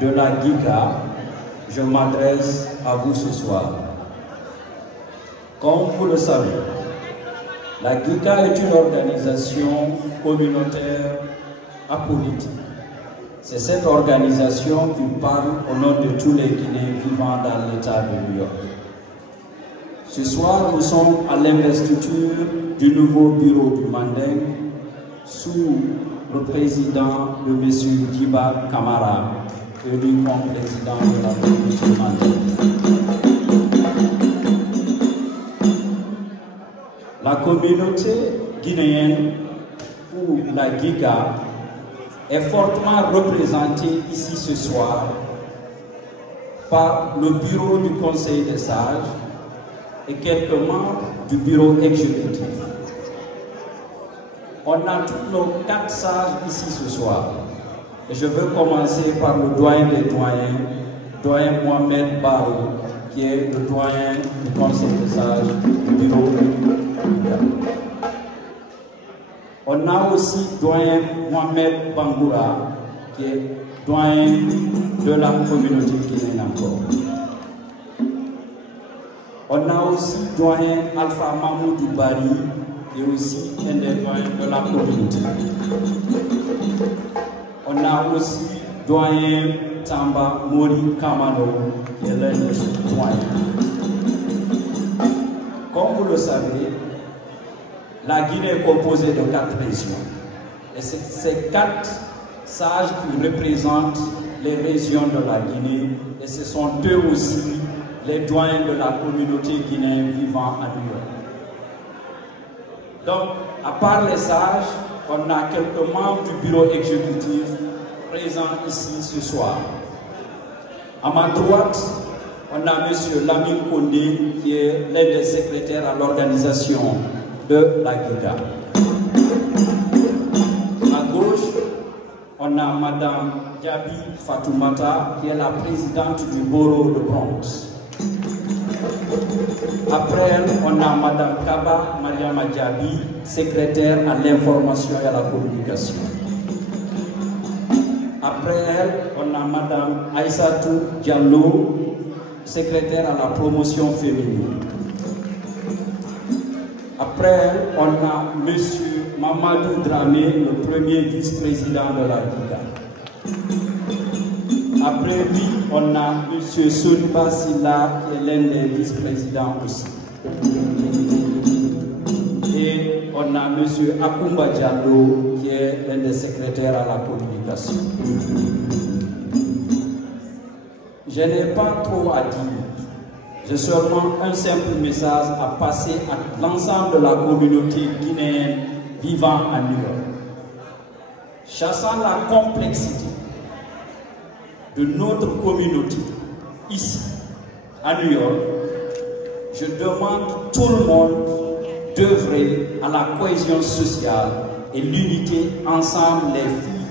de la GICA, je m'adresse à vous ce soir. Comme vous le savez, la GICA est une organisation communautaire apolitique. C'est cette organisation qui parle au nom de tous les Guinéens vivant dans l'État de New York. Ce soir, nous sommes à l'investiture du nouveau bureau du Manding sous le président de M. Djiba Camara, élu comme président de la communauté Manding. La communauté guinéenne, ou la GICA, est fortement représentée ici ce soir par le bureau du Conseil des sages et quelques membres du bureau exécutif. On a tous nos 4 sages ici ce soir. Et je veux commencer par le doyen des doyens, doyen Mohamed Barou, qui est le doyen du Conseil des sages du bureau. On a aussi doyen Mohamed Bangoura, qui est doyen de la communauté guinéenne encore. On a aussi doyen Alpha Mahmoudou Bari, qui est aussi un des doyens de la communauté. On a aussi doyen Tamba Mori Kamano, qui est l'un des doyens. Comme vous le savez, la Guinée est composée de 4 régions. Et c'est ces 4 sages qui représentent les régions de la Guinée. Et ce sont eux aussi les doyens de la communauté guinéenne vivant à New York. Donc, à part les sages, on a quelques membres du bureau exécutif présents ici ce soir. À ma droite, on a M. Lamine Kondé, qui est l'un des secrétaires à l'organisation de la GICA. À gauche, on a Mme Diaby Fatoumata, qui est la présidente du Borough de Bronx. Après elle, on a Mme Kaba Mariama Diaby, secrétaire à l'information et à la communication. Après elle, on a Mme Aïssatou Diallo, secrétaire à la promotion féminine. Après elle, on a M. Mamadou Dramé, le premier vice-président de la GICA. Après lui, on a M. Soniba Silla, qui est l'un des vice-présidents aussi. Et on a M. Akumba Diallo, qui est l'un des secrétaires à la communication. Je n'ai pas trop à dire. J'ai seulement un simple message à passer à l'ensemble de la communauté guinéenne vivant à New York. Chassant la complexité de notre communauté ici à New York, je demande tout le monde d'œuvrer à la cohésion sociale et l'unité ensemble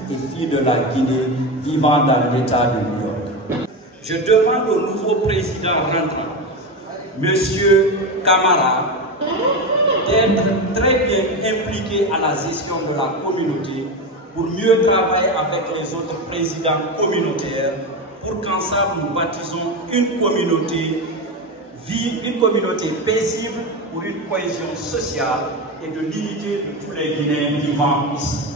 les filles de la Guinée vivant dans l'État de New York. Je demande au nouveau président rentrant, M. Camara, d'être très bien impliqué à la gestion de la communauté pour mieux travailler avec les autres présidents communautaires pour qu'ensemble nous bâtissons une communauté vive, une communauté paisible pour une cohésion sociale et de l'unité de tous les Guinéens vivant ici.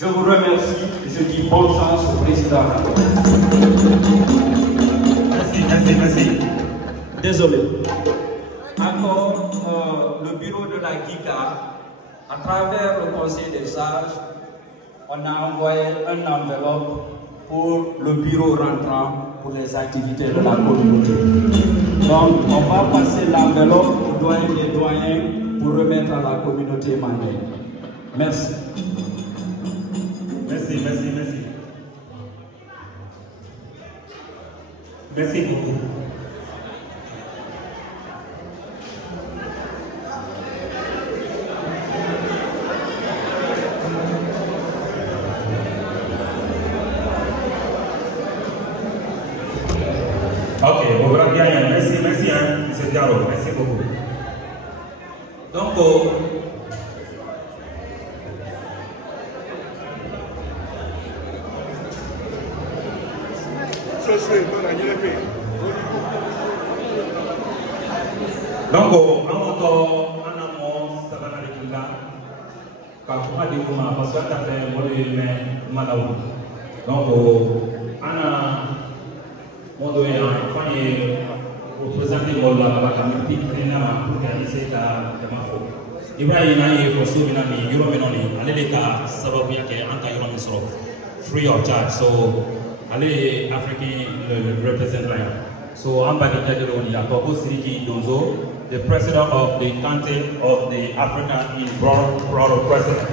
Je vous remercie, je dis bonne chance au président. Merci. Désolé. Encore, le bureau de la GICA, à travers le Conseil des sages, on a envoyé un enveloppe pour le bureau rentrant pour les activités de la communauté. Donc, on va passer l'enveloppe au doyen des doyens pour remettre à la communauté mandée. Merci. Merci. Merci beaucoup. Ok, bon, bien, merci, hein, M. Diallo, merci beaucoup. Donc, Donc, en montant, en amont, ça va aller comme ça. Quand on a des moments, parce que ça fait un peu de malaou. Donc, on a mon doigt, quand il est représenté le monde là-bas, comme il dit, pour réaliser la démarche. Ibrahim Nani, for so many, Euro Menoni, Aleka, Sababia, Anka Euro Misro, free of charge. So, Ale African representative. So, I'm back in Tadoni, Akoko Siriki Donzo, the president of the country of the African is proud of president.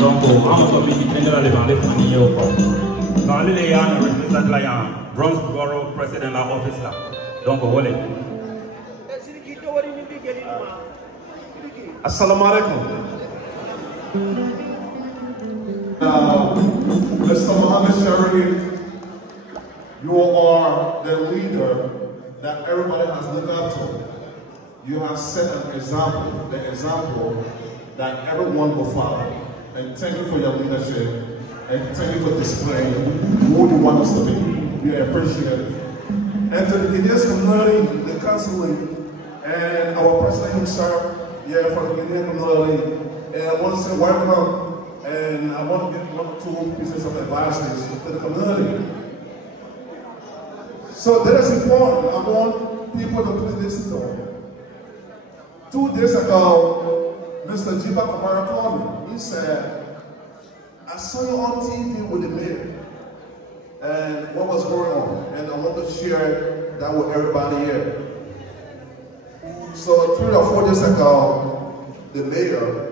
Donc, I'm going to be independent of the family. So, Ale Yan represent like Bronzeboro president office. Donc, voilà. Assalamu alaikum. Mr. Muhammad Sharif, you are the leader that everybody has looked up to. You have set an example, the example that everyone will follow. And thank you for your leadership, and thank you for displaying who you want us to be. We appreciate it. And to the Guinean community, the council, and our president himself, for the Guinean community, and I want to say welcome, and I want to give one or two pieces of advice to the community. So that is important. I want people to please listen to it. 2 days ago, Mr. Jiba Kamara called me. He said, I saw you on TV with the mayor, and what was going on, and I want to share that with everybody here. So 3 or 4 days ago, the mayor,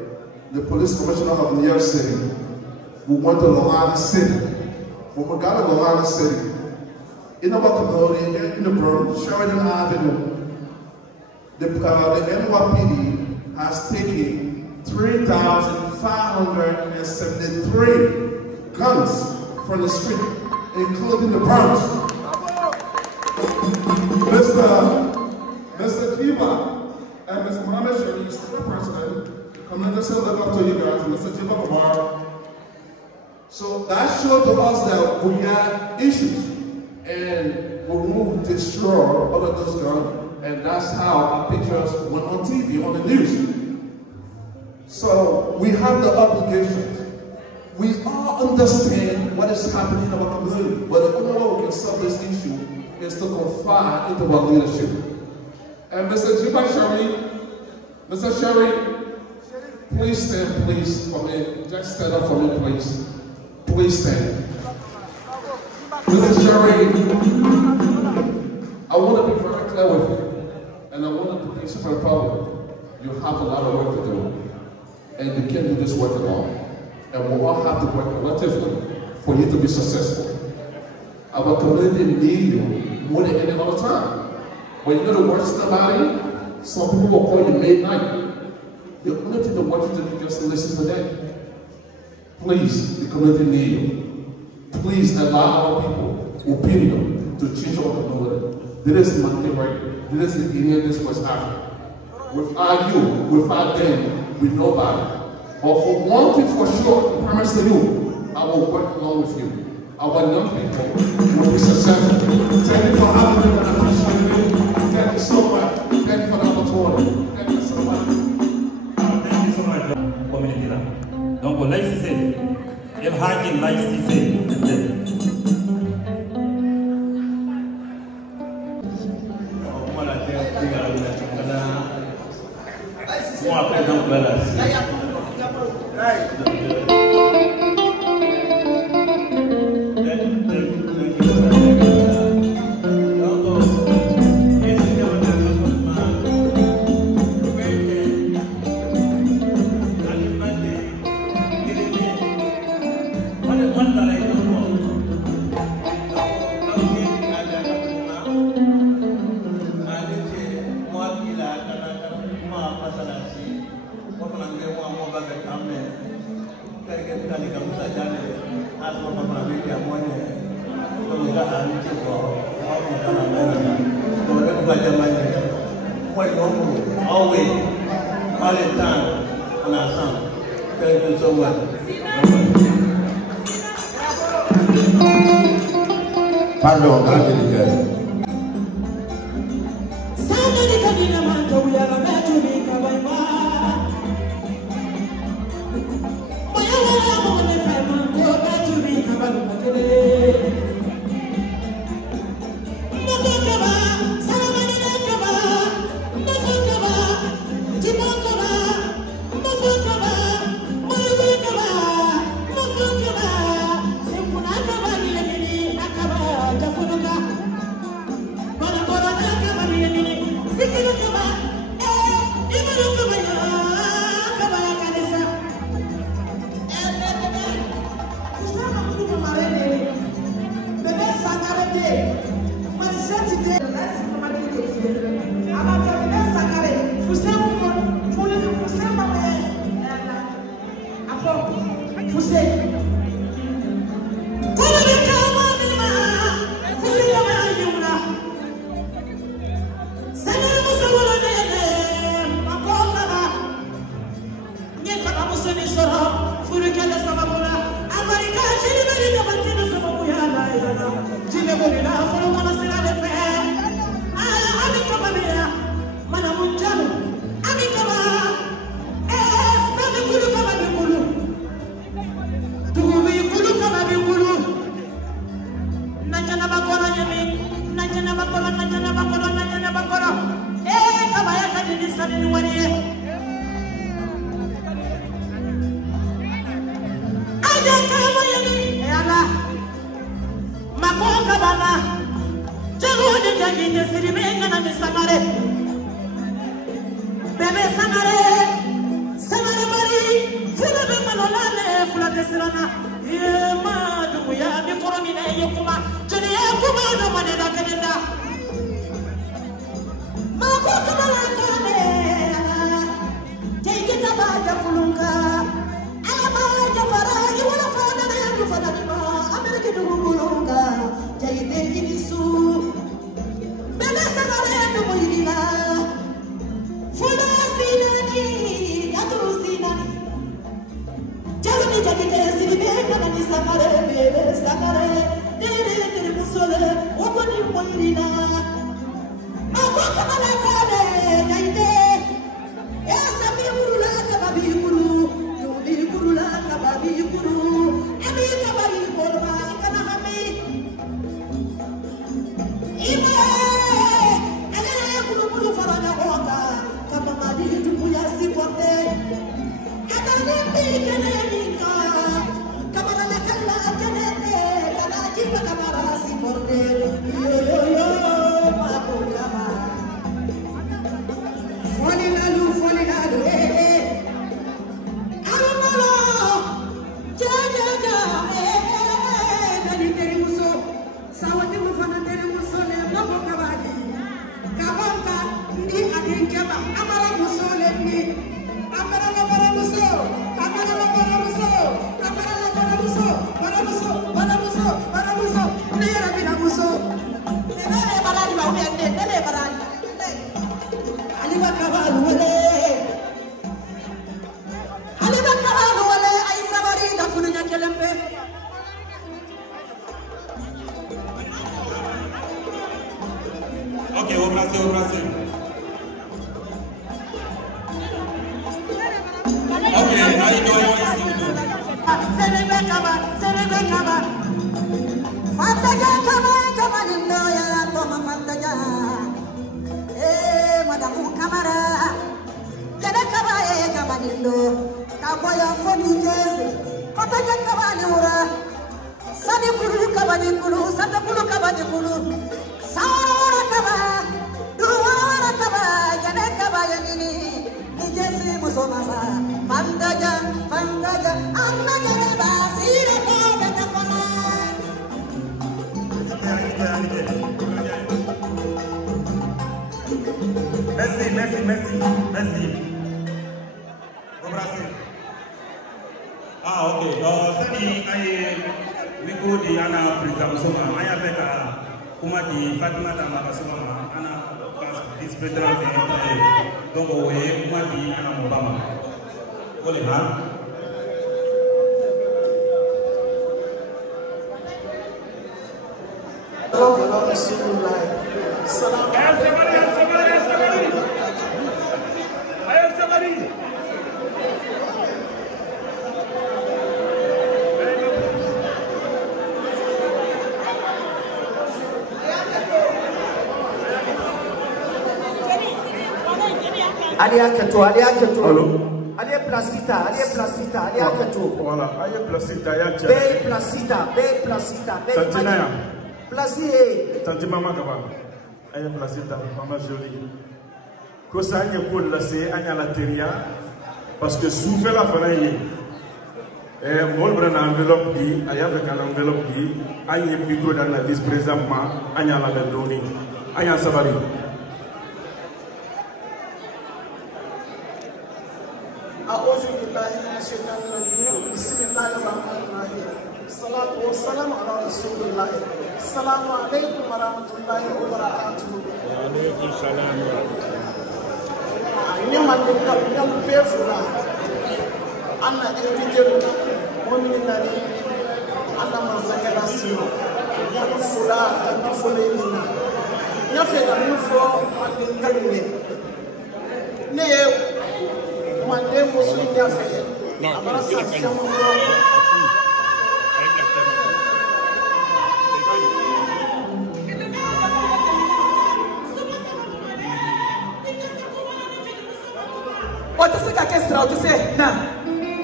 the police commissioner of New York City, we went to Long Island City. When we got to Long Island City, in our community, in the borough, Sheridan Avenue, the NYPD has taken 3,573 guns from the street, including the Bronx. Mr. Kiba and Mr. Mohammed Sharif, the president, come and say look up to you guys, Mr. Jiba Kamara. So that showed to us that we got issues, and we will destroy all of those guns, and that's how our pictures went on TV, on the news. So we have the obligations. We all understand what is happening in our community, but the only way we can solve this issue is to confide into our leadership. And Mr. Jiba Sharif, Mr. Sharif, please stand, please, for me. Just stand up for me, please. Please stand. Mr. Sharif, I want to be very clear with you, and I want to be super public. You have a lot of work to do, and you can't do this work alone. And we all have to work collectively for you to be successful. Our community needs you more than any other time. When you know the worst about it, some people will call you midnight. The only thing that want you to do is just listen to them. Please, the community needs you. Please allow our people opinion to change our community. This is not the right. This is Guinea, this is West Africa. Without you, without them, we nobody. But for one thing for sure, I promise to you, I will work along with you. Our young people will be successful. Thank you for having me, and I appreciate it. Thank you so much. Thank you for the opportunity. Thank you so much. Thank you so much, community. Donc, là, ici, c'est El Hakim, là, ici, c'est Pardon, grand délégué. Rasulullah. Salam. Allez placita. Voilà, allez placita, Santina. Tanti mama kaba. Allez placita, maman jolie. Cosa anya cool la c'est anya la teria parce que souffle la fanaye. Mon brana enveloppe di, aya avec un enveloppe di, anya micro dans la vice présentement, anya la doni, anya sabari. أعوذ بالله من الشيطان الرجيم بسم الله الرحمن الرحيم الصلاة والسلام على رسول الله السلام عليكم ورحمة الله وبركاته وعليكم السلام نعم نكتب نعم بيفلا أنا إنتجر مؤمنين أنا مزاجنا سيو نعم فلا نفلينا نفلا نفلا نكمل نعم Mande Muslim Yafe, Amara Sanction. What is it against how to say? Nah,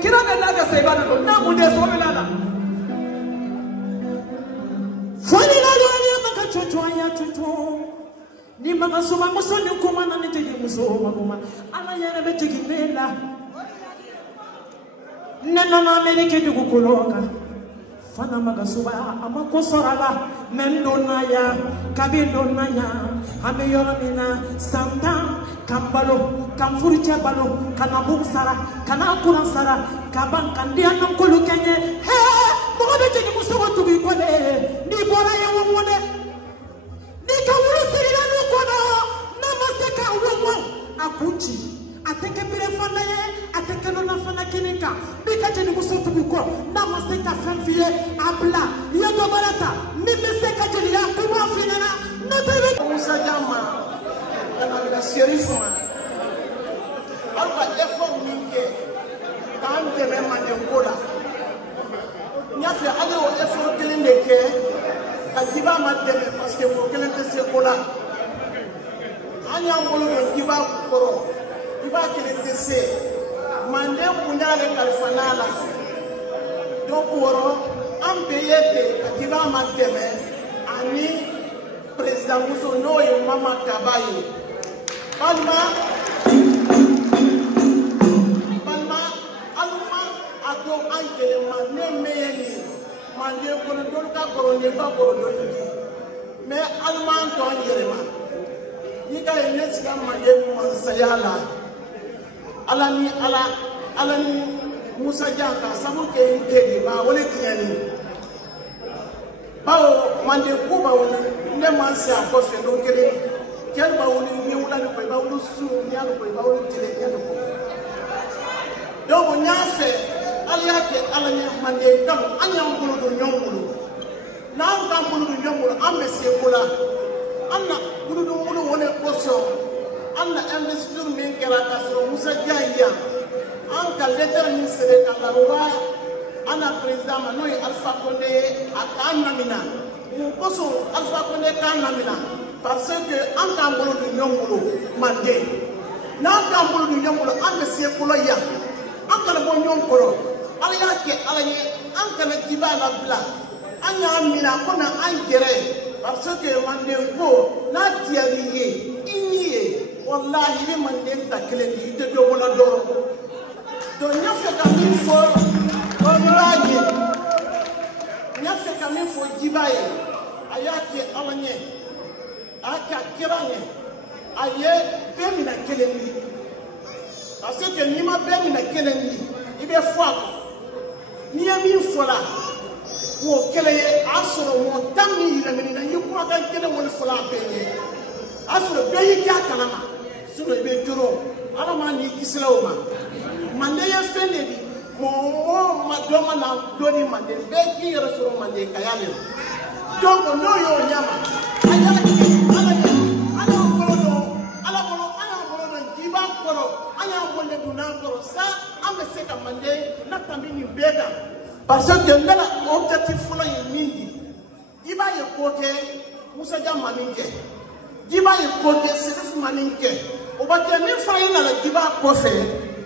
Kira Naga say, but now would there's one another. Ni mama suma muso ni kuma na nitegi muso mama ala yana betegi bela nena na amerike dugu koloka fana maga suba amako sorala mendo naya kabindo naya ame yoromina santa kambalo kamfurcha balo kana bunsara kana kuransara kaban kandia nankolu kenye he mo betegi muso watu bi kole ni bora ya wonde Akuchi, ateke bire fana ye, ateke lona fana kinika. Bika jeni musoto biko, namaste ka fenfiye, abla, yodo barata, mimese ka jeni ya kuma finana, notebe. Musa Jama, la Sherifuma. Alba effort minke, tante me mandengola. Nyafe ale o effort kelendeke, kajiba mateme parce que mo kelente sekola. Anya ngolo kiba koro kiba kelente se mande kunale kalfanala donc woro ambeyete kiba mateme ani président Muso noyo mama kabaye palma alma ato angele mane meyeni mande kono dolka koro ne ba koro dolki mais alma to angele Nika inesika majemu mansayala alani Musa Janka sabuke integi ba wole tieni bawo mande kuba wole ne mansa ko fe no kele kel ba wole ni wula ni ko ba wole su ni alu ko ba wole tile ni ko do nyaase aliyake alani mande kam anyam bulu do nyongulu na am bulu do nyongulu ambe se kula anna bulu do wole wole poso anna investir min kera kasro Musa Jaya anka letter min sere kala wa ana président manoy Alpha Condé akana mina mu poso Alpha Condé kana mina parce que anka mbolo du nyongolo mande na anka mbolo du nyongolo ambe se kula ya anka bo nyongolo ala yake ala ye anka na kibala bla anya mina kona angere parce que mande ko na tiariye iniye wallahi ni mande takele ni te do wala doro do nyafe ka min fo onraje nyafe ka min fo jibaye ayake alanye aka kiranye aye bemina keleni parce que ni ma bemina keleni ibe fo ni ami fola wo keleye asoro mo tammi yiremini na yikuma kan kele wol fola benye asoro beyi ja kalama suno ibe juro ala ma ni kislewo ma mande ya fene bi mo madoma na doni mande be ki resoro mande kayale donc no yo nyama parce que ngala objectif fula ye mingi iba ye koke Musa Jama minke iba ye koke Serif maninke o ba ke min fa ina la iba kofe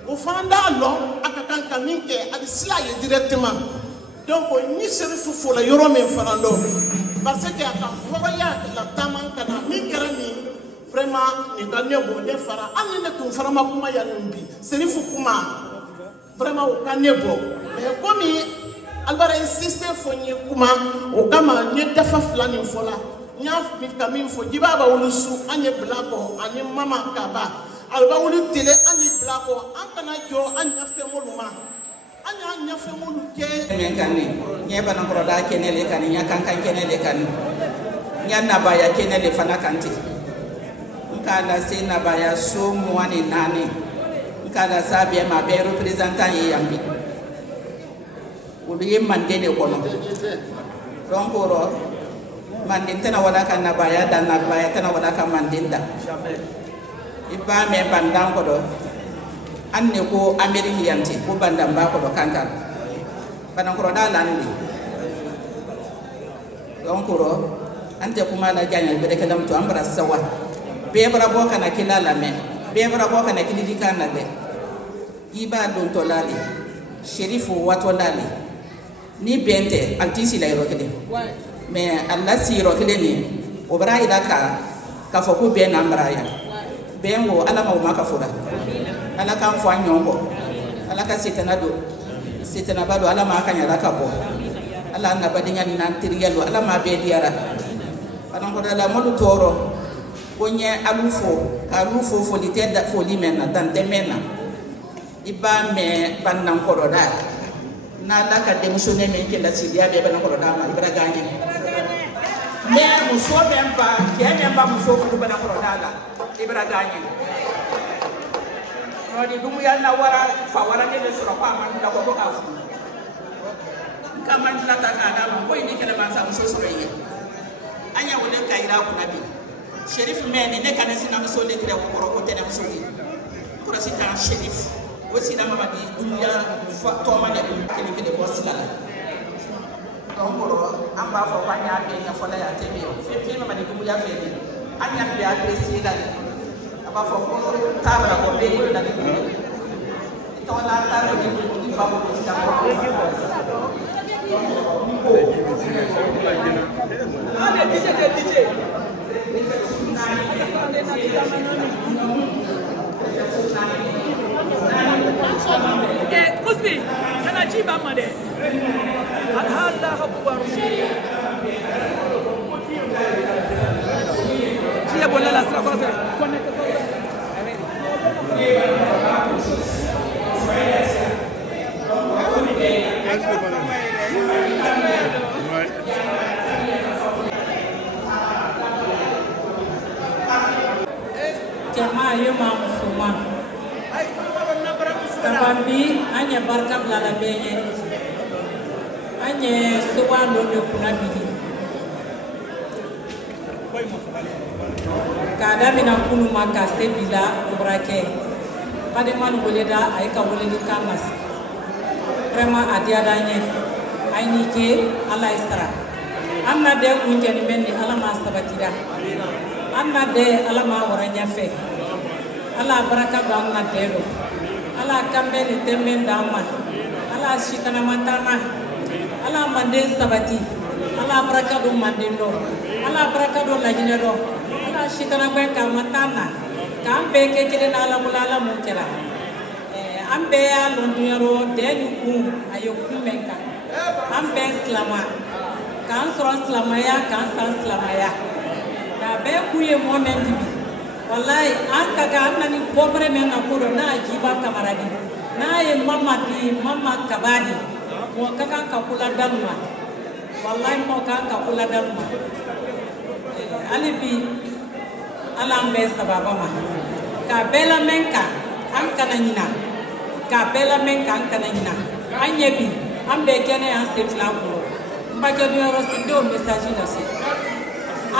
o fanda lo akakan kaminke adi sila ye directement donc ni Serif fula yoro men farando parce que aka foya la taman kana min karani vraiment ni danne bonde fara anne tun fara ma kuma ya numbi Serif kuma vraiment o kanebo mais comme Albara insiste fonye kuma o kama nye dafa flani fola nya mikamin fo jibaba wulusu anye blako anye mama kaba alba wulu tele anye blako ankana jo anya femoluma anya femolu ke mengani nye bana kroda kenele kan nya kankan kenele kan nya nabaya kenele fana kanti nkala se nabaya so mwani nani nkala sabe ma be representant yambi ubi mandene kono donc oro mandin tana wala kan nabaya dan nabaya tana wala kan mandinda iba me bandang ko do anne ko ameriki yanti ko bandam ba ko do kankan bana ko da landi donc oro ante kuma la janya be de kadam to ambra sawa be bara bo kana kilala me be bara bo kana kilidi kana be iba don to lali sherifu wato lali ni bente altisi la irokede mais Allah si irokede ni obra idaka ka foku be nambraya bengo ala ma maka fura ala kan fo anyongo ala ka sitana do sitana bado ala ma kanya la kabo ala na badinya nan tiriyalo ala ma be diara anan ko dala modu toro konye alufo ka alufo fo li tedda fo li menna dan de menna iba me bannan ko do da na la ka démissionner mais que la sidia be bana ko da ma ibra gagné mais muso memba ke memba muso ko bana ko da la ibra gagné no di dumu ya na wara fa wara de sura pa man da ko ka fu kama la ta ka da ko ni kala ma sa muso so yi anya wole kaira ku nabi Sheriff men ne kan sina muso le tire ko ko tene muso yi ko sita Sheriff aussi na mama di dunya fa to ma ne kele kele boss la donc ro amba fo wanya be nya fo la ya tebe fe mama di dunya fe ni anya be agresi la aba fo ko tabra ko be ko la ni to la ta ro ni fa ko sta ko DJ Musli, kana jiba made. Alhamdulillah akbar. Dia boleh la stra cosa. Jemaah yang semua. Kabambi anya barka blala benye anya suwa lodo kunabidi kada mina kunu maka sebila obrake kade man boleda ay ka boledi kamas vraiment adiadanye ay ni ke ala istra amna de kunjani menni ala ma sabatida amna de ala ma waranya fe ala baraka banna dero ala kambe ni temen dama ala shikana matana ala mande sabati ala baraka do mandendo ala baraka do lajinero ala shikana ben ka matana kambe ke kile na ala mulala mutera ambe ya londuyaro de yuku ayoku menka ambe slama kan soro slama ya kan san slama ya da be kuye momendi wallahi aka ga annani pobre men na kuro na jiba kamaradi na ye mama di mama kabadi mo kaka kakula dalma wallahi mo kaka kakula dalma alibi alambe sababa ma ka bela menka an kana nyina ka bela menka an kana nyina anyebi ambe kene an setla ko paquet de reçu de message là c'est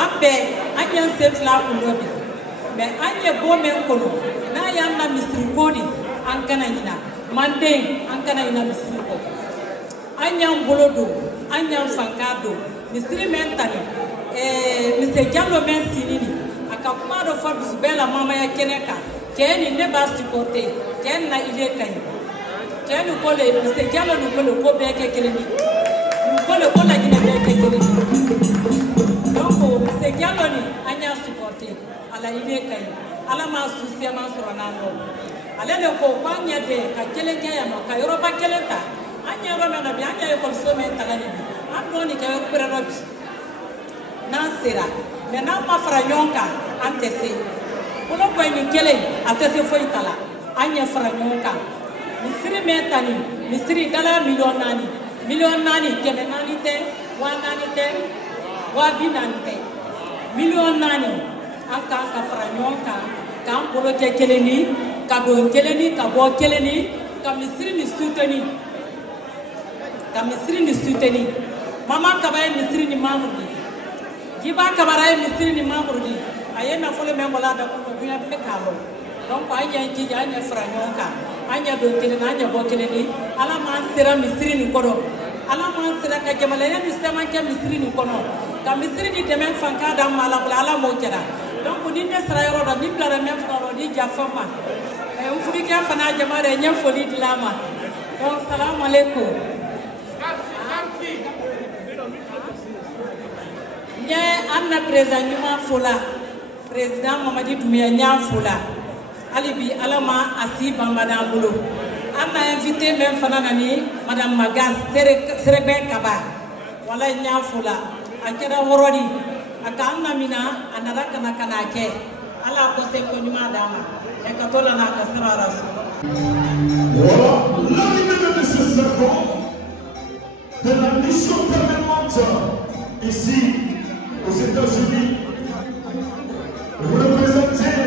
après anya sefla kulobi mais anya bo men kono na yanna misri kodi an kana ina mande an kana ina misri ko anya ngolodo anya fankado misri men tani Mr. Diallo men sinini akakuma do Forbes bela mama ya keneka keni ne ba supporter ken na ile kany keni ko le Mr. Diallo no ko beke keleni ko le ko la gina beke keleni donc Mr. Diallo ni anya supporter ala ile kany ala ma souci ma soronando ala le ko kwanya de ka keleke ya no ka yoroba kelenta anya ro na bi anya ko so men tagani andoni ka yo prerobi Nansera, mais n'a pas franyonka antese. Pour le point de kele, antese foi tala. Anya franyonka. Misri metani, misri dala million nani, keme nani te, wa nani te, wa binani te. Million nani, anka franyonka, kan polo ke keleni, kabo keleni, kabo keleni, kamisri ni suteni. Mama kabaye misri ni mamudi. Kiba kabara misiri ni mamurudi ayena fole membola da ko dunya be kalo donc anya ji anya franyonka anya do tele anya bo tele ni ala ma sira misiri ni kodo ala ma sira ka jamala ya sistema ke misiri ni kono ka misiri ni demen fanka da mala ala mo keda donc ni ne sira yoro da ni bla même foro ni jafama e on fudi ka fana jamare nya foli dilama donc salam alaikum Anna président Fola président Mamadi Doumbia nya Fola alibi alama asiba madame Bolo Anna invité même fananani madame Magas Serebe Kaba wala nya Fola akera worodi aka Anna mina anaraka na kanake ala ko se ko nyuma dama e katola na kasara rasul voilà l'arrivée de ce serpent de la mission permanente ici aux États-Unis, vous représentez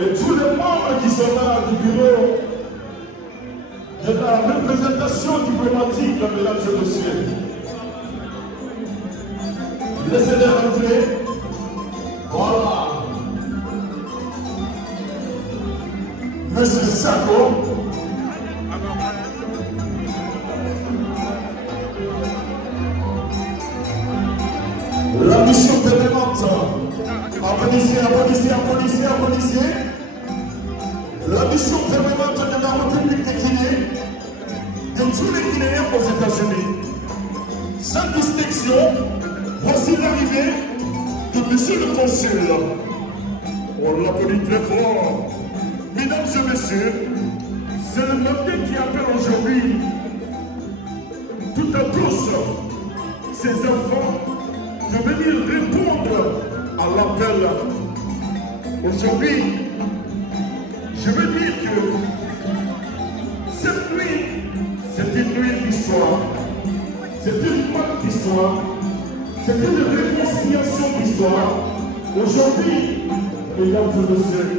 et tous les membres qui sont là du bureau de la représentation diplomatique, mesdames et messieurs. Laissez-les rentrer. Voilà. Monsieur Sako. La mission permanente, applaudissez. La mission permanente de la République de Guinée, de tous les Guinéens aux États-Unis. Sans distinction, voici l'arrivée de monsieur le consul. On l'applaudit très fort. Mesdames et messieurs, c'est le mandat qui appelle aujourd'hui tout à tous ces enfants de venir répondre à l'appel. Aujourd'hui, je veux dire que cette nuit, c'est une nuit d'histoire. C'est une bonne histoire. C'est une réconciliation d'histoire. Aujourd'hui, mesdames et messieurs,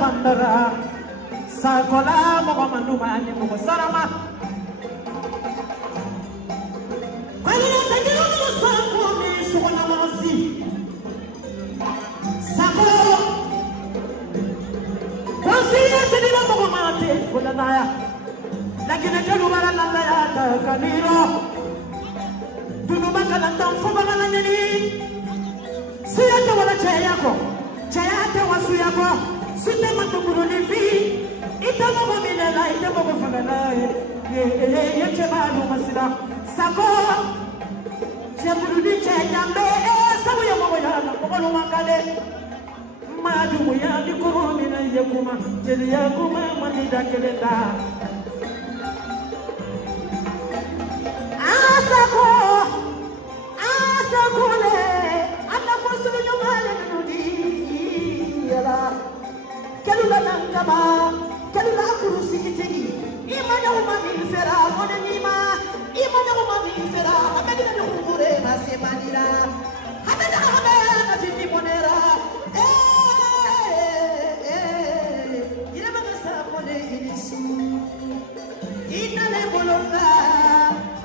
bandara sakola mogo manuma ni mogo sarama kwalila tajiro mo sango mi sukona masi sako kwasiya tedila mogo mate fulanaya lakini telu bara landa ya kaniro tunu bakalanda mfubana na nini siyate wala chayako chayate wasu yako sute matukuruni fi itama mamila itama kufagala ye chemalu masila sako cheburudi chayambe sabu ya mogo ya mogo wakale madu ya dikuruni na yekuma jeli yakuma manida kelenda asako asakule anaposulu nyumale nudi yala kelula nangaba kelula kurusi kitegi imanya umami fera mone nima imanya umami fera amedina nyukure masemanira amedina amena titi monera ina magasa mone inisu ina le bolonga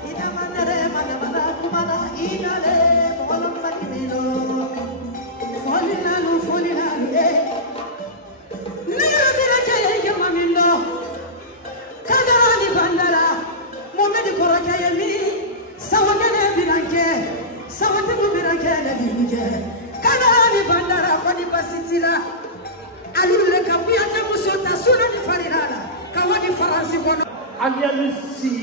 ina mandere mandamana kumana ina le bolonga kimilo folinalu nira mira kaya yamamindo kadarani bandara momedi koraka yami sawagene biranke sawate biranke na dinje kadarani bandara kwani basitila alule kabuya tamusota sura ni farirala kawani faransi bono alialusi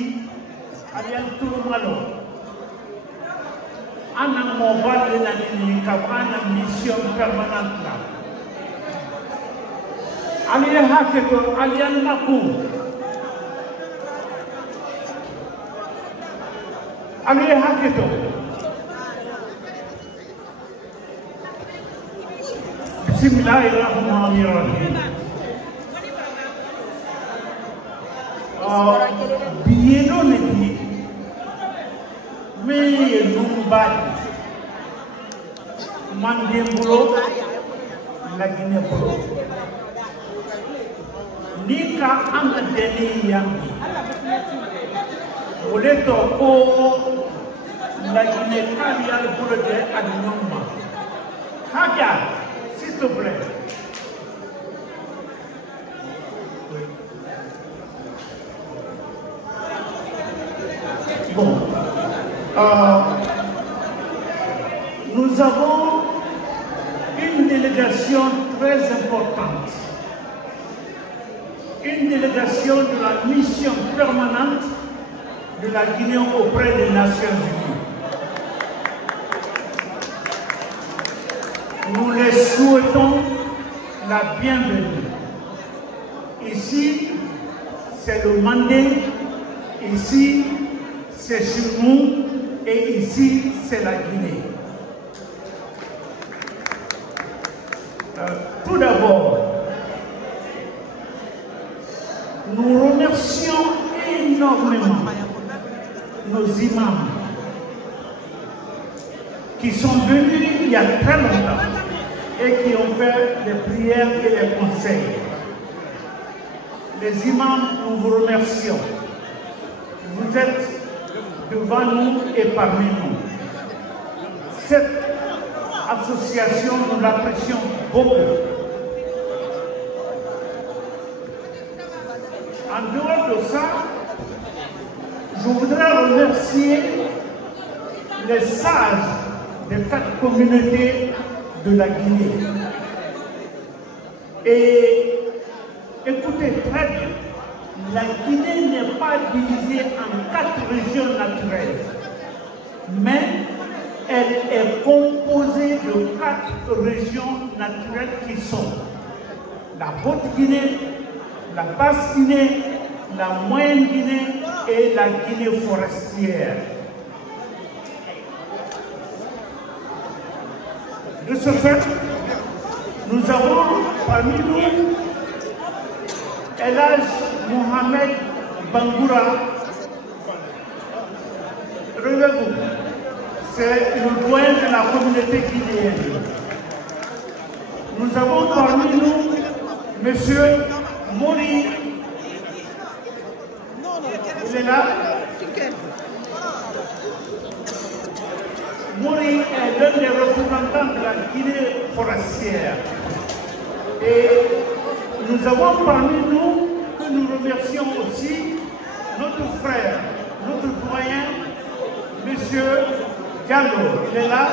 alialturumalo ana mobile na nini kabana mission permanente aliye haketo aliyan maku aliye haketo bismillahirrahmanirrahim biyeno neti meye numbadi mandembulo lagine bulo nika anga deni yangi uleto ko lagine kali al bulo de adnuma haja s'il te plaît. Bon, nous avons une délégation très importante, une délégation de la mission permanente de la Guinée auprès des Nations Unies. Nous les souhaitons la bienvenue. Ici, c'est le Mandé, ici, c'est chez nous, et ici, c'est la Guinée. Tout d'abord, nous remercions énormément nos imams qui sont venus il y a très longtemps et qui ont fait les prières et les conseils. Les imams, nous vous remercions. Vous êtes devant nous et parmi nous. Cette association, nous l'apprécions beaucoup. En dehors de ça, je voudrais remercier les sages des 4 communautés de la Guinée. Et écoutez très bien, la Guinée n'est pas divisée en 4 régions naturelles, mais elle est composée de 4 régions naturelles qui sont la Haute-Guinée, la Basse-Guinée, la Moyenne-Guinée et la Guinée forestière. De ce fait, nous avons parmi nous El Hadj Mohamed Bangoura. Regardez-vous, c'est le doyen de la communauté guinéenne. Nous avons parmi nous Monsieur Mori, il est là. Mori est l'un des représentants de la Guinée forestière. Et nous avons parmi nous, que nous remercions aussi, notre frère, notre doyen, Monsieur Diallo. Il est là.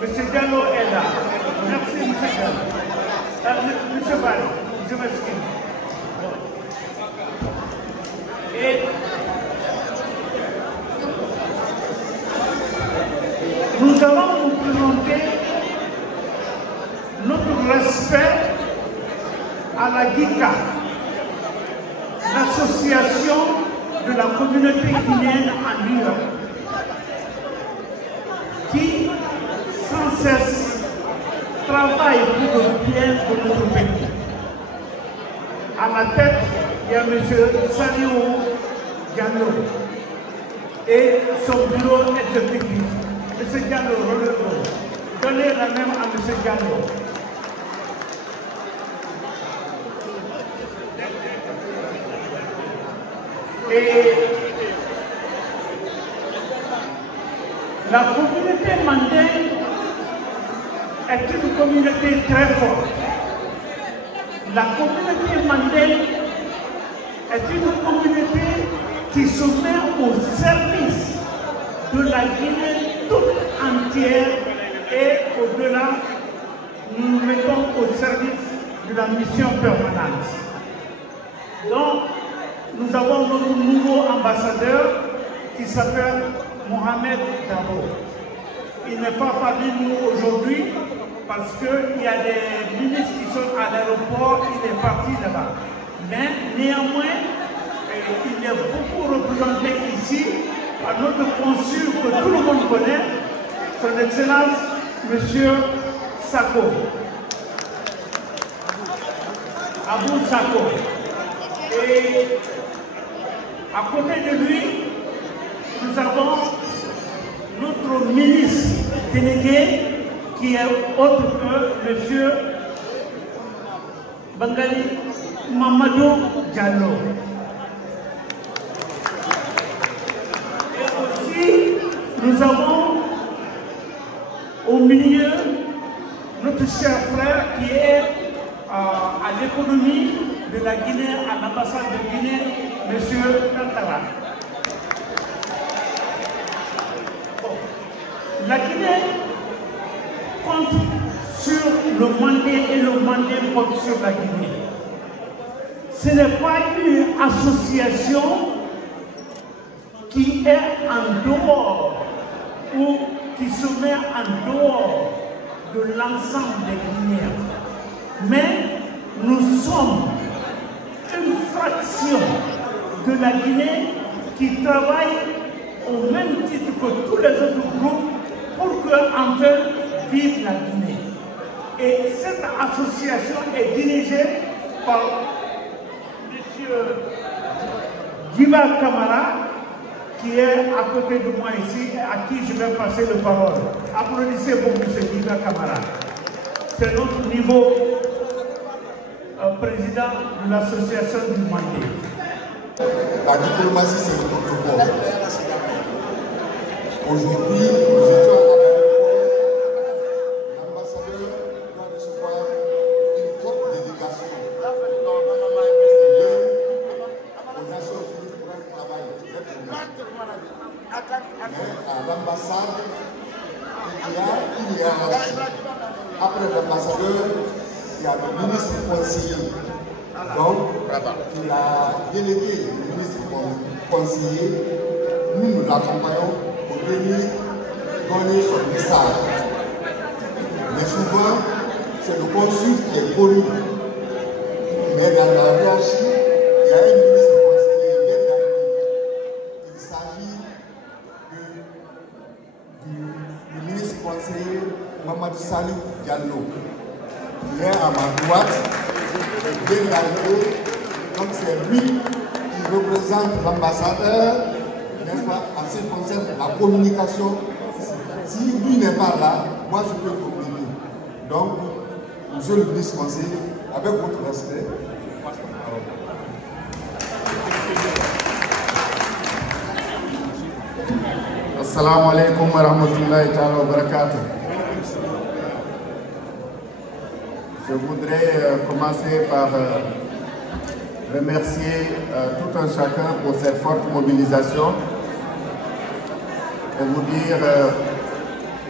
Monsieur Diallo est là. Merci, Monsieur Diallo. Monsieur Ball, je m'excuse. Et nous allons vous présenter notre respect à la GICA, l'association de la communauté guinéenne en Europe, qui sans cesse travaille pour le bien de notre pays. À la tête, il y a M. Saliou Diallo et son bureau exécutif. M. Diallo, donnez la même à M. Diallo. Et la communauté mandingue est une communauté très forte. La communauté mandingue est une communauté qui se met au service de la Guinée toute entière et au-delà, nous nous mettons au service de la mission permanente. Donc, nous avons notre nouveau ambassadeur qui s'appelle Mohamed Dabo. Il n'est pas parmi nous aujourd'hui parce qu'il y a des ministres qui sont à l'aéroport, il est parti là-bas. Mais néanmoins, il est beaucoup représenté ici par notre consul que tout le monde connaît, son Excellence, M. Sako. Abou Sako. Et à côté de lui, nous avons notre ministre délégué qui est autre que M. Bangali Mamadou Diallo. Et aussi, nous avons au milieu notre cher frère qui est à l'économie de la Guinée, à l'ambassade de Guinée, M. Kantara. Bon. La Guinée compte sur le Mandé et le Mandé compte sur la Guinée. Ce n'est pas une association qui est en dehors ou qui se met en dehors de l'ensemble des Guinéens. Mais nous sommes une fraction de la Guinée qui travaille au même titre que tous les autres groupes pour qu'enfin vive la Guinée. Et cette association est dirigée par M. Diba Kamara, qui est à côté de moi ici, à qui je vais passer la parole. Applaudissez pour M. Diba Kamara. C'est notre niveau président de l'association du Mandé. La diplomatie, c'est le protocole. Aujourd'hui, nous étions à l'ambassadeur doit recevoir une forte délégation aux Nations Unies pour un travail très bien. Mais à l'ambassade, il y a une hiérarchie. Après l'ambassadeur, il y a le ministre conseiller. Donc, il a délégué le ministre conseiller. Nous l'accompagnons pour venir donner son message. Mais souvent, c'est le consul qui est connu. Mais dans la hiérarchie, il y a un ministre conseiller bien d'arriver. Il s'agit du ministre conseiller Mamadou Saliou Diallo. Il est à ma droite, bien d'arriver. Donc c'est lui qui représente l'ambassadeur, n'est-ce pas, en ce qui concerne la communication. Si lui n'est pas là, moi je peux communiquer. Donc Monsieur le ministre français, avec votre respect, Assalamu alaikum wa rahmatullahi wa barakatuh. Je voudrais commencer par remercier tout un chacun pour cette forte mobilisation et vous dire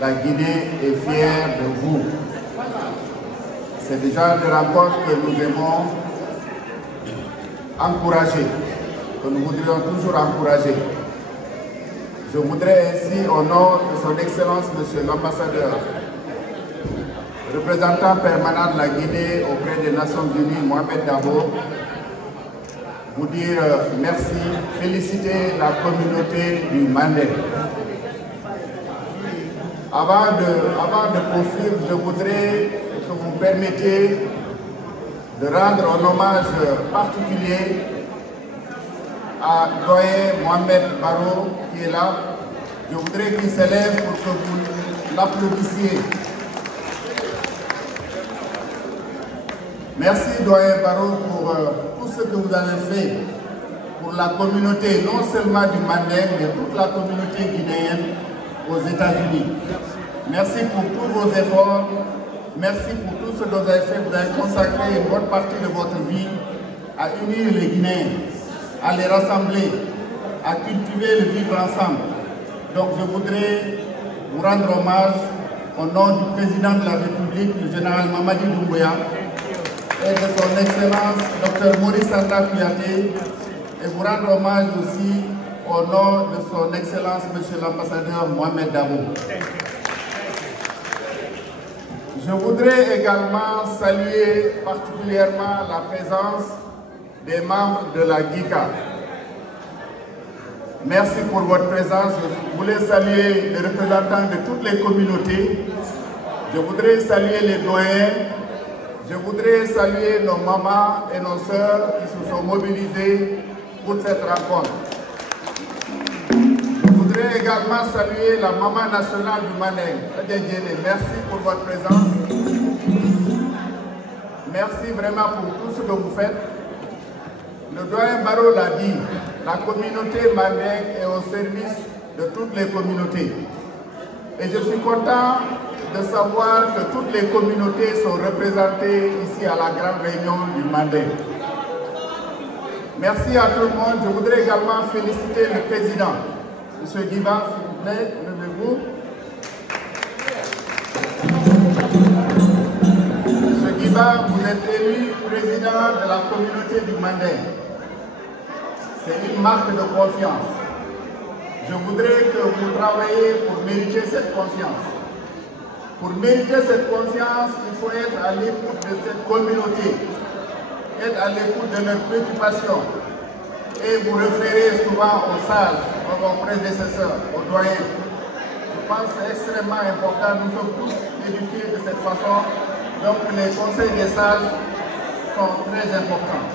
la Guinée est fière de vous. C'est déjà une rencontre que nous aimons encourager, que nous voudrions toujours encourager. Je voudrais ainsi, au nom de son Excellence, Monsieur l'ambassadeur, représentant permanent de la Guinée auprès des Nations Unies, Mohamed Dabo, vous dire merci, féliciter la communauté du Mandé. Avant de poursuivre, je voudrais que vous permettiez de rendre un hommage particulier à Doyen Mohamed Baro qui est là. Je voudrais qu'il s'élève pour que vous l'applaudissiez. Merci Doyen Baro pour tout ce que vous avez fait pour la communauté, non seulement du Manding, mais toute la communauté guinéenne aux États-Unis. Merci pour tous vos efforts, merci pour tout ce que vous avez fait. Vous avez consacré une bonne partie de votre vie à unir les Guinéens, à les rassembler, à cultiver le vivre ensemble. Donc je voudrais vous rendre hommage au nom du président de la République, le général Mamadi Doumbouya, et de son Excellence Dr Maurice Anta Kouyaté, et vous rendre hommage aussi au nom de son Excellence Monsieur l'ambassadeur Mohamed Dabo. Je voudrais également saluer particulièrement la présence des membres de la GICA. Merci pour votre présence. Je voulais saluer les représentants de toutes les communautés. Je voudrais saluer les doyens. Je voudrais saluer nos mamans et nos sœurs qui se sont mobilisées pour cette rencontre. Je voudrais également saluer la maman nationale du Manding. Merci pour votre présence. Merci vraiment pour tout ce que vous faites. Le doyen Baro l'a dit, la communauté Manding est au service de toutes les communautés. Et je suis content de savoir que toutes les communautés sont représentées ici à la grande réunion du Manding. Merci à tout le monde. Je voudrais également féliciter le président. Monsieur Guiba, s'il vous plaît, levez-vous. Monsieur Guiba, vous êtes élu président de la communauté du Manding. C'est une marque de confiance. Je voudrais que vous travailliez pour mériter cette confiance. Pour mériter cette confiance, il faut être à l'écoute de cette communauté, être à l'écoute de leurs préoccupations et vous référer souvent aux sages, aux vos prédécesseurs, aux doyens. Je pense que c'est extrêmement important, nous sommes tous éduqués de cette façon, donc les conseils des sages sont très importants.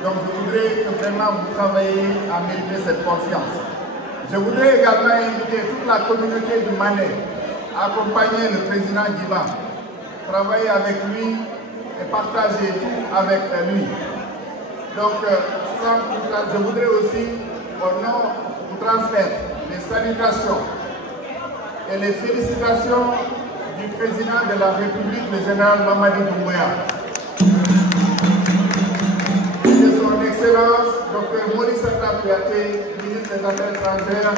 Donc je voudrais que vraiment vous travailliez à mériter cette confiance. Je voudrais également inviter toute la communauté du Manding à accompagner le président Guiba, travailler avec lui et partager tout avec lui. Donc, je voudrais aussi, au nom, vous transmettre les salutations et les félicitations du président de la République, le général Mamadi Doumbouya. Et de son Excellence, Dr Maurice Anta Kouyaté, ministre des Affaires étrangères,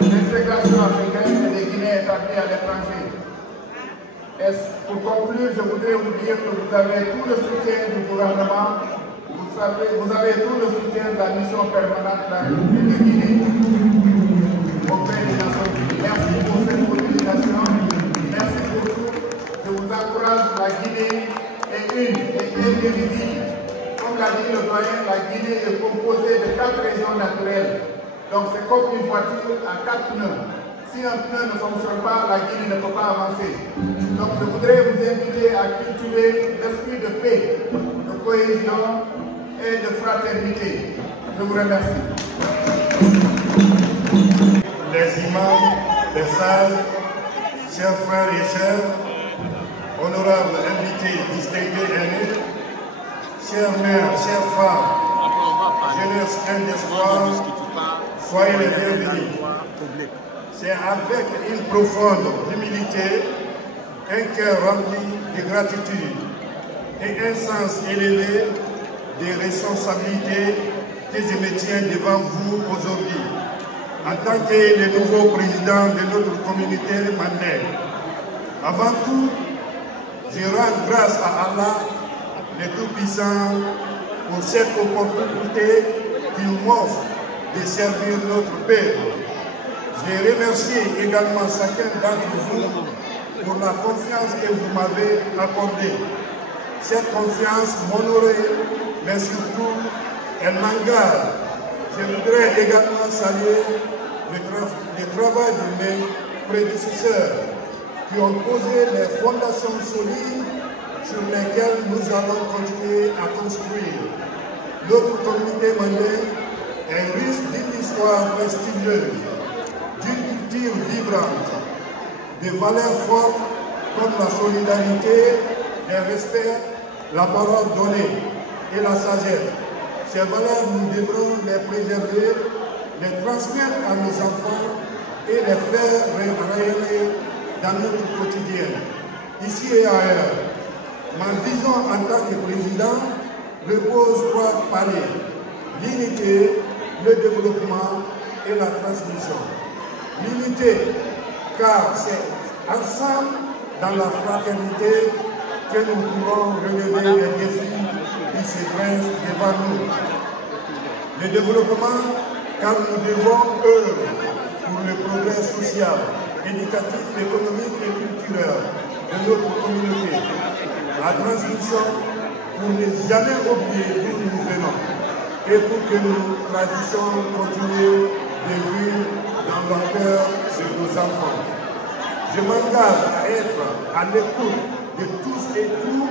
de l'intégration africaine et des Guinéens établis à l'étranger. Pour conclure, je voudrais vous dire que vous avez tout le soutien du gouvernement, vous avez tout le soutien de la mission permanente de la République de Guinée auprès des Nations Unies. Merci pour cette mobilisation, merci pour tout. Je vous encourage, la Guinée est une et indivisible. Comme l'a dit le doyen, la Guinée est composée de 4 régions naturelles. Donc c'est comme une voiture à 4 pneus. Si un pneu ne fonctionne pas, la Guinée ne peut pas avancer. Donc je voudrais vous inviter à cultiver l'esprit de paix, de cohésion et de fraternité. Je vous remercie. Les imams, les sages, chers frères et sœurs, honorables invités distingués aînés, chères mères, chères femmes, jeunesse pleine d'espoir, soyez les bienvenus. C'est avec une profonde humilité, un cœur rempli de gratitude et un sens élevé des responsabilités que je me tiens devant vous aujourd'hui, en tant que le nouveau président de notre communauté mandingue. Avant tout, je rends grâce à Allah, le Tout-Puissant, pour cette opportunité qu'il m'offre de servir notre peuple. Je remercie également chacun d'entre vous pour la confiance que vous m'avez accordée. Cette confiance m'honorait, mais surtout, elle m'engage. Je voudrais également saluer le travail de mes prédécesseurs qui ont posé les fondations solides sur lesquelles nous allons continuer à construire. Notre communauté mandingue est riche d'une histoire prestigieuse, d'une culture vibrante, de valeurs fortes comme la solidarité, le respect, la parole donnée et la sagesse. Ces valeurs, nous devrons les préserver, les transmettre à nos enfants et les faire rayonner dans notre quotidien, ici et ailleurs. Ma vision en tant que président repose trois paliers: l'unité, le développement et la transmission. L'unité, car c'est ensemble, dans la fraternité, que nous pourrons relever les défis qui se dressent devant nous. Le développement, car nous devons œuvrer pour le progrès social, éducatif, économique et culturel de notre communauté. La transmission, pour ne jamais oublier d'où nous venons et pour que nos traditions continuent de vivre dans le cœur de nos enfants. Je m'engage à être à l'écoute de tous et tout,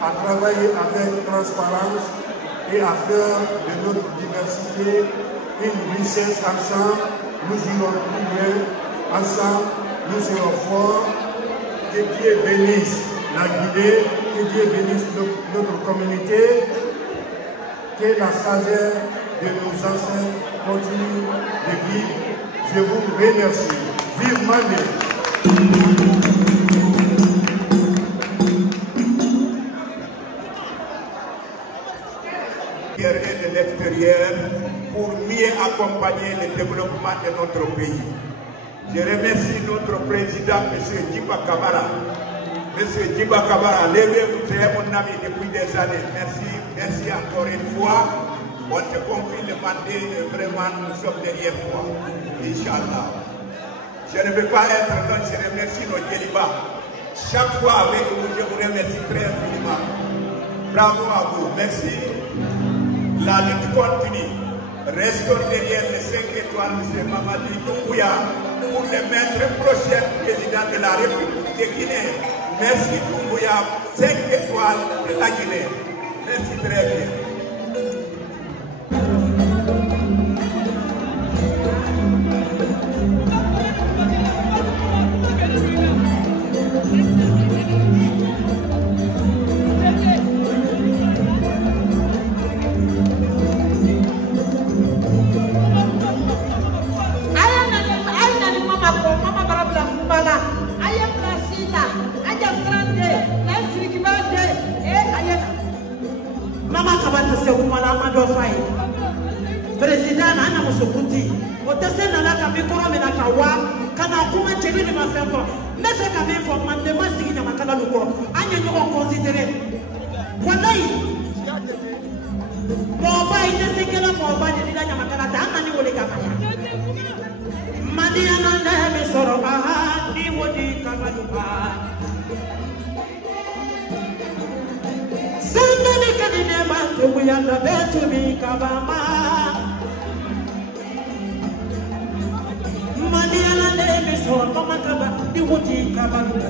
à travailler avec transparence et à faire de notre diversité une richesse. Ensemble, nous irons plus loin. Ensemble, nous serons forts. Que Dieu bénisse la Guinée, que Dieu bénisse notre communauté, que la sagesse de nos ancêtres continue de vivre. Je vous remercie. Vive Mandé! Et de l'extérieur pour mieux accompagner le développement de notre pays. Je remercie notre président, M. Djiba Kamara. M. Djiba Kamara, vous êtes mon ami depuis des années. Merci encore une fois. On te confie le mandat, vraiment, nous sommes derrière toi. Inch'Allah. Je ne veux pas être long, je remercie nos Djeliba. Chaque fois avec vous, je vous remercie très infiniment. Bravo à vous, merci. La lutte continue. Restons derrière les 5 étoiles, M. Mamadou Doumbouya, pour le mettre prochain président de la République de Guinée. Merci Doumbouya, 5 étoiles de la Guinée. Merci très bien. Président Nana Musukuti, au dessin de la Kamikora Menakawa, Kanakuma Télé de ma femme, mais c'est quand même pour m'en si dans ma canaluko, Anya nous considéré. Voilà, mon père, il ne sait que la mon père de la Yamakana, Anani ou les Kamaka. Madiana, mais Soroba, ni Wodi Kamaluka. Sendani Kadinema, we are the best to be Kabama. Madiana name is for Mamakaba, the Wuti Kabaka.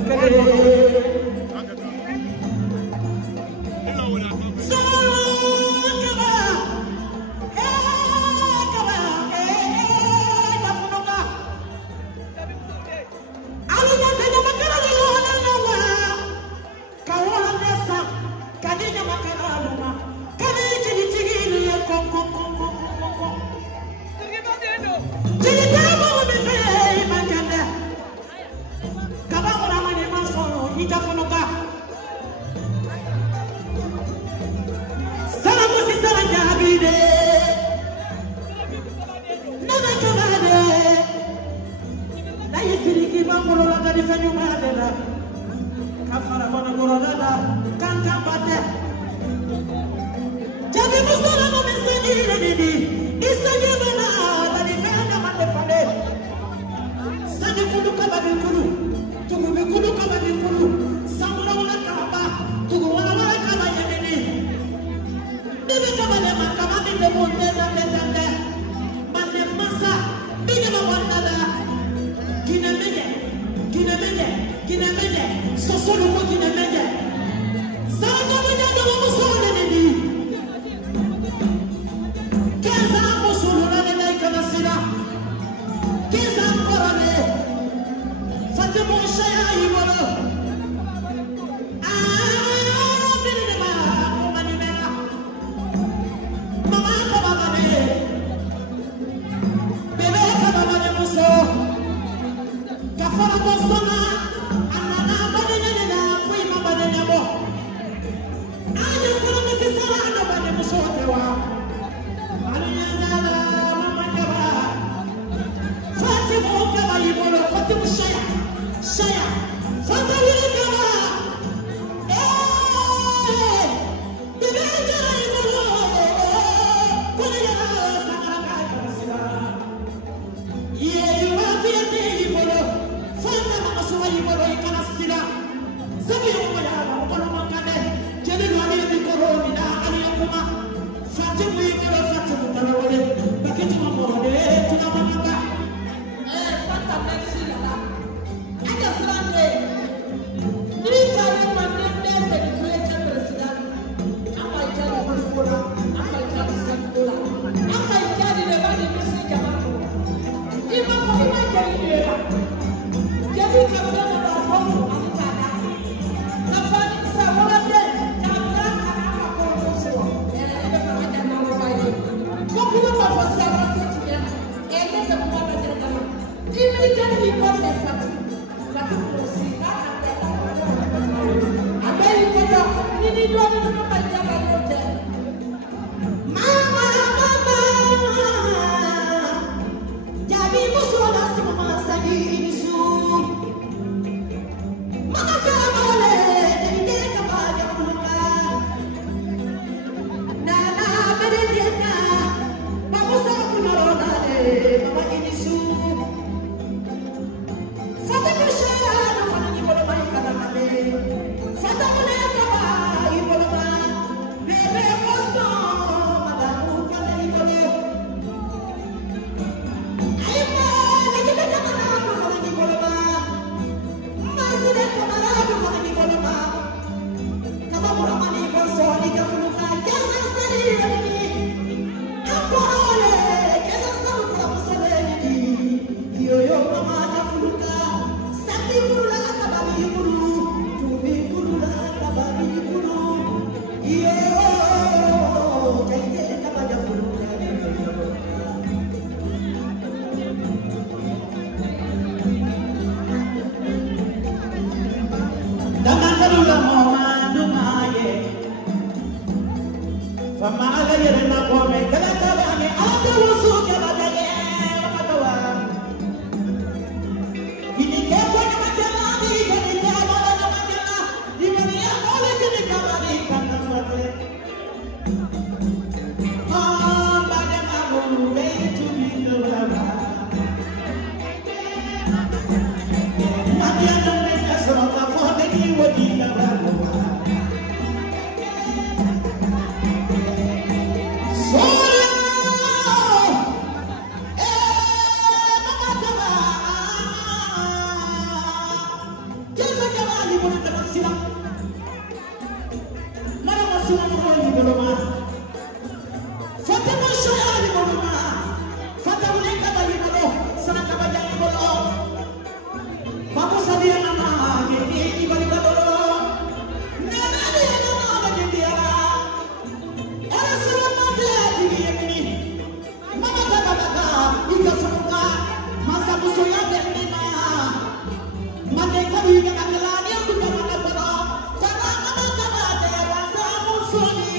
Sorry.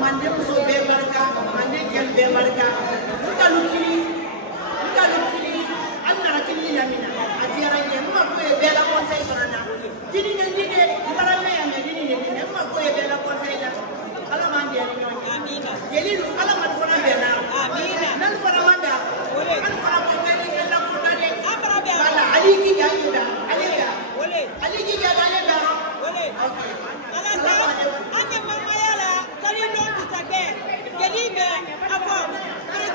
Mande muso bɛɛ barika, mande jɛn bɛɛ barika. N kanu kiri